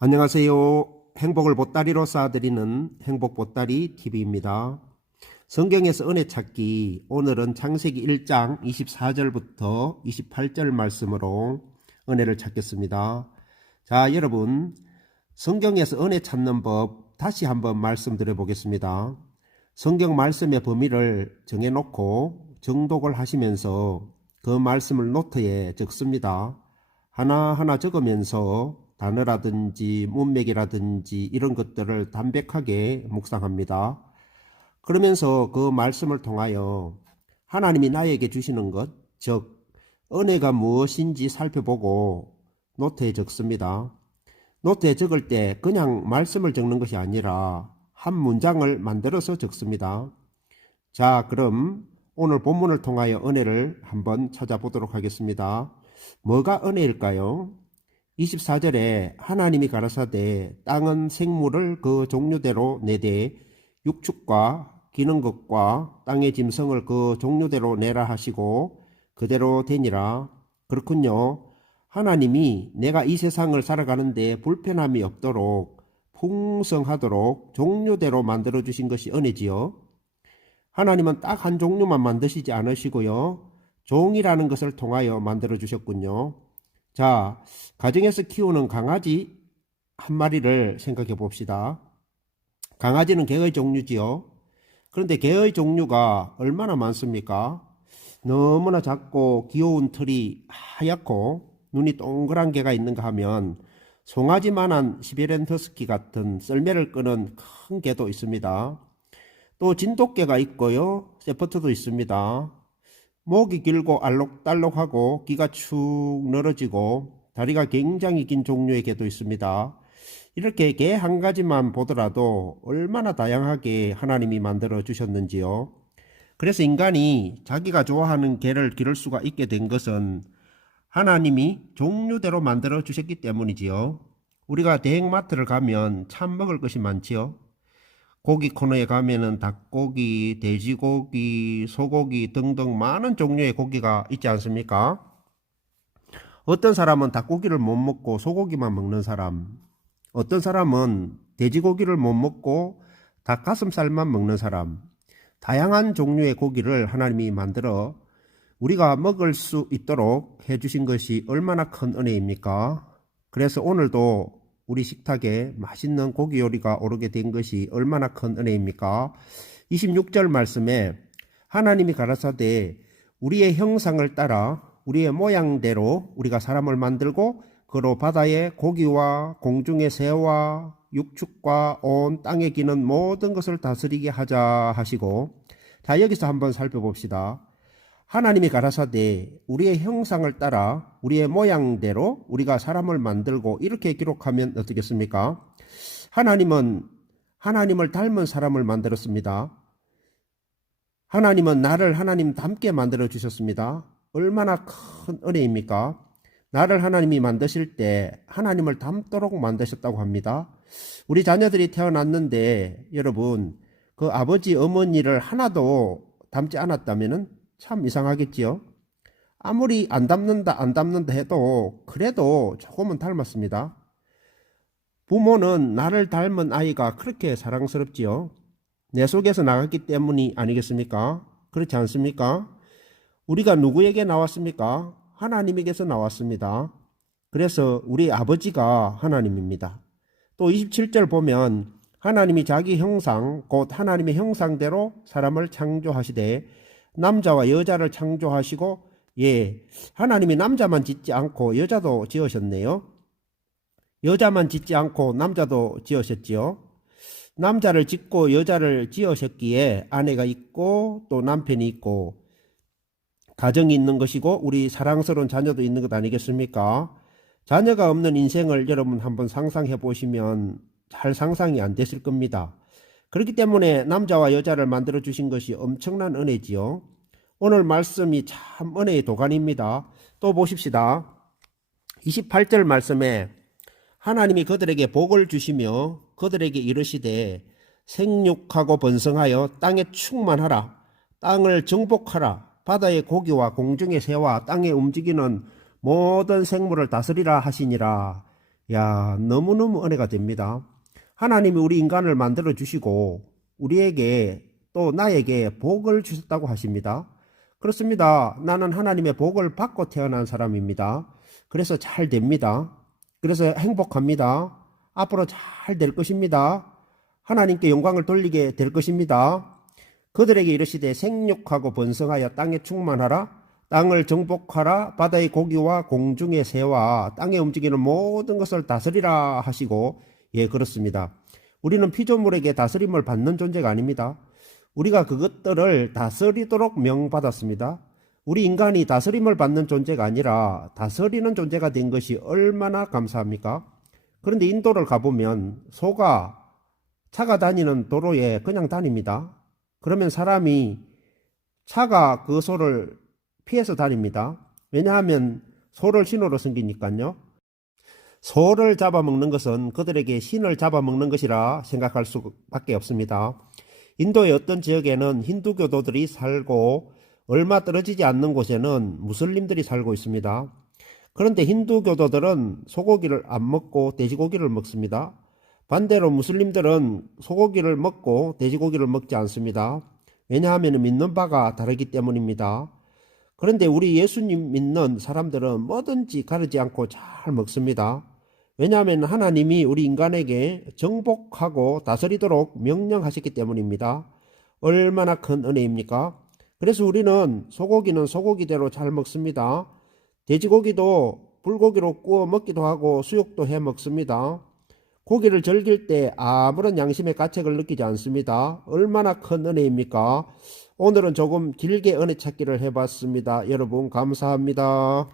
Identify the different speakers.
Speaker 1: 안녕하세요. 행복을 보따리로 쌓아드리는 행복 보따리 TV입니다. 성경에서 은혜 찾기 오늘은 창세기 1장 24절부터 28절 말씀으로 은혜를 찾겠습니다. 자, 여러분 성경에서 은혜 찾는 법 다시 한번 말씀드려 보겠습니다. 성경 말씀의 범위를 정해 놓고 정독을 하시면서 그 말씀을 노트에 적습니다. 하나하나 적으면서 단어라든지 문맥이라든지 이런 것들을 담백하게 묵상합니다. 그러면서 그 말씀을 통하여 하나님이 나에게 주시는 것, 즉, 은혜가 무엇인지 살펴보고 노트에 적습니다. 노트에 적을 때 그냥 말씀을 적는 것이 아니라 한 문장을 만들어서 적습니다. 자, 그럼 오늘 본문을 통하여 은혜를 한번 찾아보도록 하겠습니다. 뭐가 은혜일까요? 24절에 하나님이 가라사대 땅은 생물을 그 종류대로 내되 육축과 기는 것과 땅의 짐승을 그 종류대로 내라 하시고 그대로 되니라. 그렇군요. 하나님이 내가 이 세상을 살아가는데 불편함이 없도록 풍성하도록 종류대로 만들어 주신 것이 은혜지요. 하나님은 딱 한 종류만 만드시지 않으시고요. 종이라는 것을 통하여 만들어 주셨군요. 자, 가정에서 키우는 강아지 한 마리를 생각해 봅시다. 강아지는 개의 종류지요. 그런데 개의 종류가 얼마나 많습니까? 너무나 작고 귀여운 털이 하얗고 눈이 동그란 개가 있는가 하면 송아지만한 시베리안 터스키 같은 썰매를 끄는 큰 개도 있습니다. 또 진돗개가 있고요. 세퍼트도 있습니다. 목이 길고 알록달록하고 귀가 축 늘어지고 다리가 굉장히 긴 종류의 개도 있습니다. 이렇게 개 한 가지만 보더라도 얼마나 다양하게 하나님이 만들어 주셨는지요. 그래서 인간이 자기가 좋아하는 개를 기를 수가 있게 된 것은 하나님이 종류대로 만들어 주셨기 때문이지요. 우리가 대형마트를 가면 참 먹을 것이 많지요. 고기 코너에 가면은 닭고기, 돼지고기, 소고기 등등 많은 종류의 고기가 있지 않습니까? 어떤 사람은 닭고기를 못 먹고 소고기만 먹는 사람, 어떤 사람은 돼지고기를 못 먹고 닭가슴살만 먹는 사람, 다양한 종류의 고기를 하나님이 만들어 우리가 먹을 수 있도록 해주신 것이 얼마나 큰 은혜입니까? 그래서 오늘도 우리 식탁에 맛있는 고기 요리가 오르게 된 것이 얼마나 큰 은혜입니까? 26절 말씀에 하나님이 가라사대 우리의 형상을 따라 우리의 모양대로 우리가 사람을 만들고 그로 바다의 고기와 공중의 새와 육축과 온 땅에 기는 모든 것을 다스리게 하자 하시고 자 여기서 한번 살펴봅시다. 하나님이 가라사대 우리의 형상을 따라 우리의 모양대로 우리가 사람을 만들고 이렇게 기록하면 어떻겠습니까? 하나님은 하나님을 닮은 사람을 만들었습니다. 하나님은 나를 하나님 닮게 만들어 주셨습니다. 얼마나 큰 은혜입니까? 나를 하나님이 만드실 때 하나님을 닮도록 만드셨다고 합니다. 우리 자녀들이 태어났는데 여러분 그 아버지 어머니를 하나도 닮지 않았다면은 참 이상하겠지요. 아무리 안 닮는다 안 닮는다 해도 그래도 조금은 닮았습니다. 부모는 나를 닮은 아이가 그렇게 사랑스럽지요. 내 속에서 나갔기 때문이 아니겠습니까? 그렇지 않습니까? 우리가 누구에게 나왔습니까? 하나님에게서 나왔습니다. 그래서 우리 아버지가 하나님입니다. 또 27절 보면 하나님이 자기 형상, 곧 하나님의 형상대로 사람을 창조하시되 남자와 여자를 창조하시고 예, 하나님이 남자만 짓지 않고 여자도 지으셨네요. 여자만 짓지 않고 남자도 지으셨지요. 남자를 짓고 여자를 지으셨기에 아내가 있고 또 남편이 있고 가정이 있는 것이고 우리 사랑스러운 자녀도 있는 것 아니겠습니까? 자녀가 없는 인생을 여러분 한번 상상해 보시면 잘 상상이 안 됐을 겁니다. 그렇기 때문에 남자와 여자를 만들어 주신 것이 엄청난 은혜지요. 오늘 말씀이 참 은혜의 도가니입니다. 또 보십시다. 28절 말씀에 하나님이 그들에게 복을 주시며 그들에게 이르시되 생육하고 번성하여 땅에 충만하라 땅을 정복하라 바다의 고기와 공중의 새와 땅에 움직이는 모든 생물을 다스리라 하시니라 야, 너무너무 은혜가 됩니다. 하나님이 우리 인간을 만들어 주시고 우리에게 또 나에게 복을 주셨다고 하십니다. 그렇습니다. 나는 하나님의 복을 받고 태어난 사람입니다. 그래서 잘 됩니다. 그래서 행복합니다. 앞으로 잘 될 것입니다. 하나님께 영광을 돌리게 될 것입니다. 그들에게 이르시되 생육하고 번성하여 땅에 충만하라. 땅을 정복하라. 바다의 고기와 공중의 새와 땅에 움직이는 모든 것을 다스리라 하시고 예 그렇습니다. 우리는 피조물에게 다스림을 받는 존재가 아닙니다. 우리가 그것들을 다스리도록 명받았습니다. 우리 인간이 다스림을 받는 존재가 아니라 다스리는 존재가 된 것이 얼마나 감사합니까? 그런데 인도를 가보면 소가 차가 다니는 도로에 그냥 다닙니다. 그러면 사람이 차가 그 소를 피해서 다닙니다. 왜냐하면 소를 신호로 섬기니까요. 소를 잡아먹는 것은 그들에게 신을 잡아먹는 것이라 생각할 수밖에 없습니다. 인도의 어떤 지역에는 힌두교도들이 살고 얼마 떨어지지 않는 곳에는 무슬림들이 살고 있습니다. 그런데 힌두교도들은 소고기를 안 먹고 돼지고기를 먹습니다. 반대로 무슬림들은 소고기를 먹고 돼지고기를 먹지 않습니다. 왜냐하면 믿는 바가 다르기 때문입니다. 그런데 우리 예수님 믿는 사람들은 뭐든지 가르지 않고 잘 먹습니다. 왜냐하면 하나님이 우리 인간에게 정복하고 다스리도록 명령하셨기 때문입니다. 얼마나 큰 은혜입니까? 그래서 우리는 소고기는 소고기대로 잘 먹습니다. 돼지고기도 불고기로 구워 먹기도 하고 수육도 해 먹습니다. 고기를 즐길 때 아무런 양심의 가책을 느끼지 않습니다. 얼마나 큰 은혜입니까? 오늘은 조금 길게 은혜 찾기를 해봤습니다. 여러분 감사합니다.